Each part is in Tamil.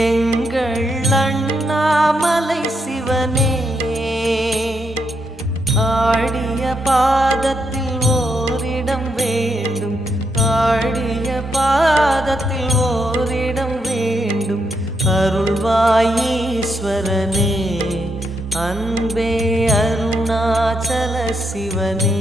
எங்கள் அண்ணாமலை சிவனே, ஆடிய பாதத்தில் ஓரிடம் வேண்டும், ஆடிய பாதத்தில் ஓரிடம் வேண்டும். அருள்வாயீஸ்வரனே, அன்பே அருணாச்சல சிவனே.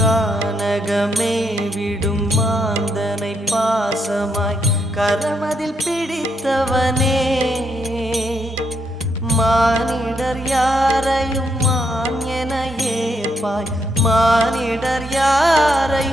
கானகமே விடும் மாந்தனை பாசமாய் கரமதில் பிடித்தவனே, மானிடர் யாரையும் மான் என ஏற்பாய், மானிடர் யாரையும்